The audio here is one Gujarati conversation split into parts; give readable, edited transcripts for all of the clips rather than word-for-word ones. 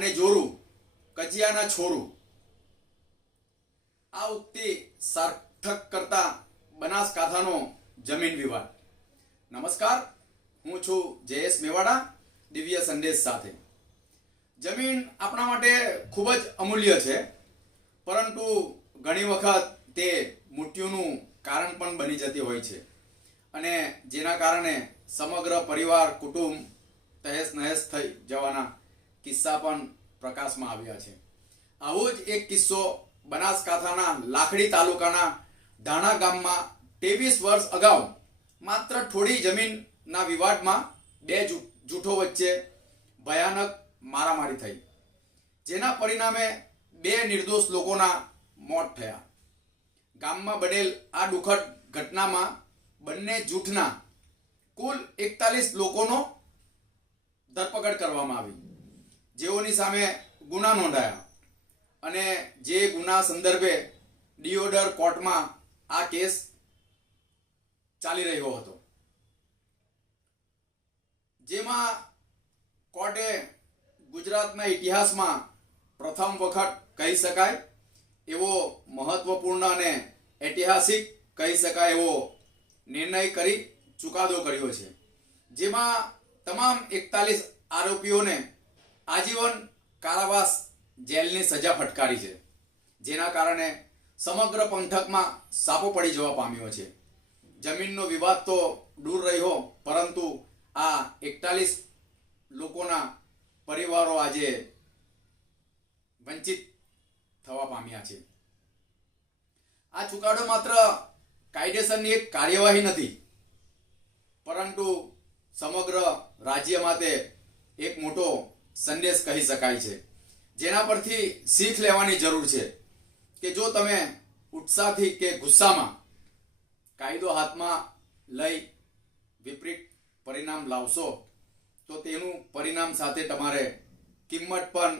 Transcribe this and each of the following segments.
અને જોરું કજિયાના છોરું આ ઉક્તિ સાર્થક કરતા બનાસકાંઠાનો જમીન વિવાદ. નમસ્કાર, હું છું જયેશ મેવાડા દિવ્ય સંદેશ સાથે. જમીન આપણા માટે ખૂબ જ અમૂલ્ય છે, પરંતુ ઘણી વખત તે મૃત્યુનું કારણ પણ બની જતી હોય છે અને જેના કારણે સમગ્ર પરિવાર કુટુંબ તહેસ નહેસ થઈ જવાના કિસ્સા પણ પ્રકાશમાં આવ્યા છે. આવો જ એક કિસ્સો બનાસકાંઠાના લાખણી તાલુકાના ધાણા ગામમાં 23 વર્ષ અગાઉ માત્ર થોડી જમીનના વિવાદમાં બે જૂથો વચ્ચે ભયાનક મારામારી થઈ, જેના પરિણામે બે નિર્દોષ લોકોના મોત થયા. ગામમાં બનેલ આ દુઃખદ ઘટનામાં બંને જૂથના કુલ 41 લોકોનો ધરપકડ કરવામાં આવી, જેઓની સામે ગુના નોંધાયા અને જે ગુના સંદર્ભે ડિયોડર કોર્ટમાં આ કેસ ચાલી રહ્યો હતો, જેમાં કોર્ટે ગુજરાતના ઇતિહાસમાં પ્રથમ વખત કહી શકાય એવો મહત્વપૂર્ણ અને ઐતિહાસિક કહી શકાય એવો નિર્ણય કરી ચુકાદો કર્યો છે, જેમાં તમામ 41 આરોપીઓને આજીવન કારાવાસ જેલની સજા ફટકારી છે, જેના કારણે સમગ્ર પંથકમાં સાપો પડી જવા પામ્યો છે. જમીનનો વિવાદ તો દૂર રહ્યો, પરંતુ આ 41 લોકોના પરિવારો આજે વંચિત થવા પામ્યા છે. આ ચુકાદો માત્ર કાયદેસરની એક કાર્યવાહી નથી, પરંતુ સમગ્ર રાજ્ય માટે એક મોટો સંદેશ કહી શકાય છે, જેના પરથી શીખ લેવાની જરૂર છે કે જો તમે ઉત્સાહથી કે ગુસ્સામાં કાયદો હાથમાં લઈ વિપરીત પરિણામ લાવશો તો તેનું પરિણામ સાથે તમારે કિંમત પણ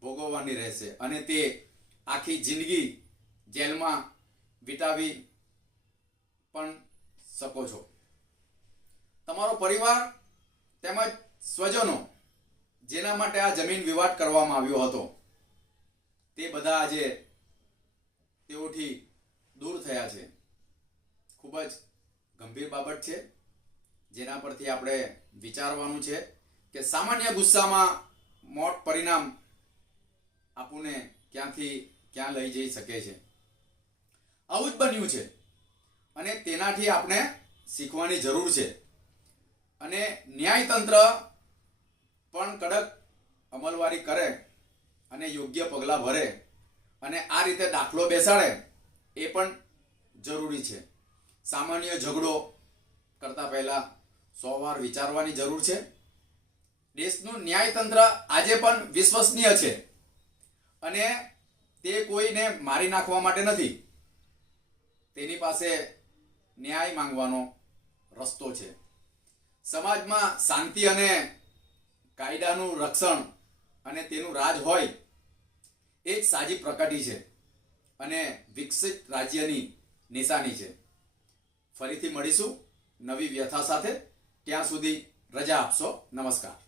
ભોગવવાની રહેશે અને તે આખી જિંદગી જેલમાં વિતાવી પણ શકો છો. તમારો પરિવાર તેમજ સ્વજનો જેના માટે આ જમીન વિવાદ કરવામાં આવ્યો હતો, તે બધા આજે તેઓથી દૂર થયા છે. ખૂબ જ ગંભીર બાબત છે, જેના પરથી આપણે વિચારવાનું છે કે સામાન્ય ગુસ્સામાં મોત પરિણામ આપણને ક્યાંથી ક્યાં લઈ જઈ શકે છે. આવું જ બન્યું છે અને તેનાથી આપણે શીખવાની જરૂર છે અને ન્યાયતંત્ર પણ કડક અમલવારી કરે અને યોગ્ય પગલાં ભરે અને આ રીતે દાખલો બેસાડે એ પણ જરૂરી છે. સામાન્ય ઝઘડો કરતા પહેલા 100 વાર વિચારવાની જરૂર છે. દેશનું ન્યાયતંત્ર આજે પણ વિશ્વસનીય છે અને તે કોઈને મારી નાખવા માટે નથી, તેની પાસે ન્યાય માંગવાનો રસ્તો છે. સમાજમાં શાંતિ અને કાયદાનું રક્ષણ અને તેનું રાજ હોય એ જ સાજી પ્રગતિ છે અને વિકસિત રાજ્યની નિશાની છે. ફરીથી મળીશું નવી વ્યથા સાથે. ત્યાં સુધી રજા આપશો. નમસ્કાર.